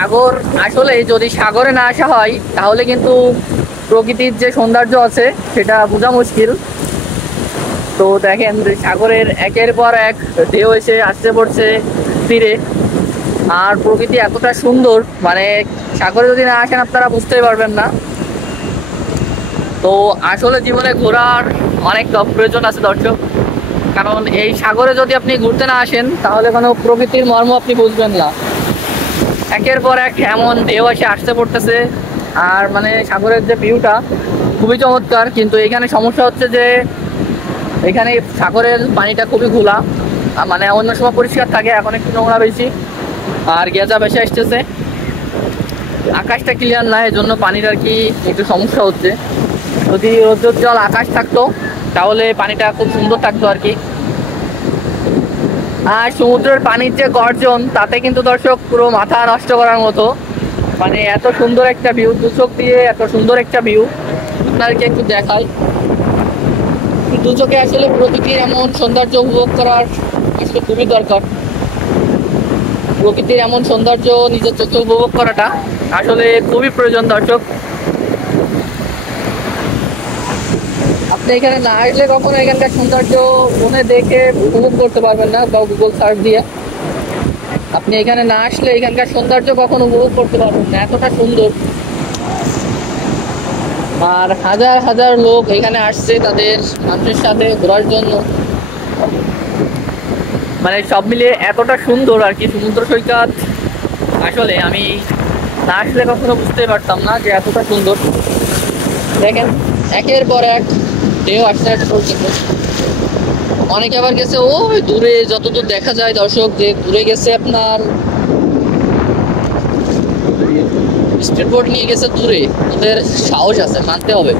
সাগর আসলে যদি সাগরে না আসা হয় তাহলে কিন্তু প্রকৃতির যে সৌন্দর্য আছে সেটা বোঝা মুশকিল। তো দেখেন যে সাগরের একের পর এক ঢেউ এসে আসতে পড়ছে তীরে, আর প্রকৃতি এতটা সুন্দর মানে সাগরে যদি না আসেন আপনারা বুঝতেই পারবেন না। তো আসলে জীবনে ঘোরার অনেক প্রয়োজন আছে দর্শক, কারণ এই সাগরে যদি আপনি ঘুরতে না আসেন তাহলে কোনো প্রকৃতির মর্ম আপনি বুঝবেন না। একের পর এক এমন ঢেউ এসে আসতে পড়তেছে, আর মানে সাগরের যে ভিউটা খুবই চমৎকার। কিন্তু এখানে সমস্যা হচ্ছে যে এখানে সাগরের পানিটা খুবই ঘোলা, মানে অন্য সময় পরিষ্কার থাকে, এখন একটু নোংরা বেশি আর গেজা বেশি আসতেছে। আকাশটা ক্লিয়ার না, এই জন্য পানির আর কি একটু সমস্যা হচ্ছে। যদি রৌদ্রোজ্জ্বল আকাশ থাকতো তাহলে পানিটা খুব সুন্দর থাকতো আর কি। আর সমুদ্রের পানির যে গর্জন তাতে কিন্তু দর্শক পুরো মাথা নষ্ট করার মতো, মানে এত সুন্দর একটা ভিউ, দু চোখ দিয়ে এত সুন্দর একটা ভিউ আপনাদেরকে একটু দেখাই। দু চোখে আসলে প্রকৃতির এমন সৌন্দর্য উপভোগ করার আসলে খুবই দরকার। প্রকৃতির এমন সৌন্দর্য নিজের চোখে উপভোগ করাটা আসলে খুবই প্রয়োজন দর্শক। আপনি এখানে না আসলে কখনো এখানকার সৌন্দর্য ফোনে দেখে উপভোগ করতে পারবেন না, বা গুগল সার্চ দিয়ে আপনি এখানে না আসলে এখানকার সৌন্দর্য কখনো উপভোগ করতে পারবেন না, এতটা সুন্দর। আর হাজার হাজার লোক এখানে আসছে তাদের মানুষের সাথে ঘোরার জন্য, মানে সব মিলিয়ে এতটা সুন্দর আর কি সমুদ্র সৈকত। আসলে আমি না আসলে কখনো বুঝতে পারতাম না যে এতটা সুন্দর। দেখেন একের পর এক ঢেউ আসতে চলছে। অনেকে আবার গেছে ওই দূরে, যতদূর দেখা যায় দর্শক যে দূরে গেছে আপনার স্পিড বোট নিয়ে গেছে দূরে, ওদের সাহস আছে মানতে হবে।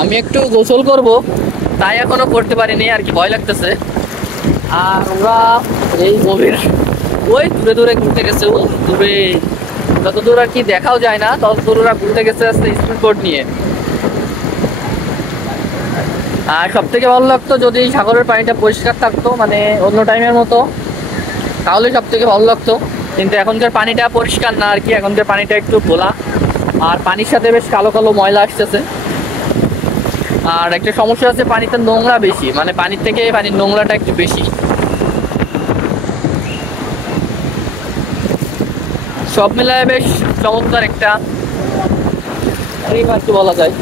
আমি একটু গোসল করব তাই এখনো করতে পারিনি আর কি, ভয় লাগতেছে। আর ওরা এই গভীর ওই দূরে দূরে ঘুরতে গেছে, ও দূরে যত দূর আর কি দেখাও যায় না তত দূর ওরা ঘুরতে গেছে স্পিড বোট নিয়ে। আর সব থেকে ভালো লাগতো যদি সাগরের পানিটা পরিষ্কার থাকতো, মানে অন্য টাইমের মতো, তাহলে সব থেকে ভালো লাগতো। কিন্তু এখনকার পানিটা পরিষ্কার না আর কি, এখনকার পানিটা একটু ঘোলা, আর পানির সাথে বেশ কালো কালো ময়লা আসতেছে। আর একটা সমস্যা আছে, পানিতে নোংরা বেশি, মানে পানির থেকে পানির নোংরাটা একটু বেশি। সব মিলায় বেশ চমৎকার একটা ট্রিপ আর কি বলা যায়।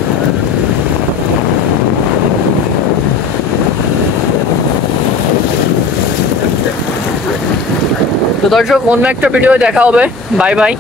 তো দর্শক অন্য একটা ভিডিও দেখা হবে, বাই বাই।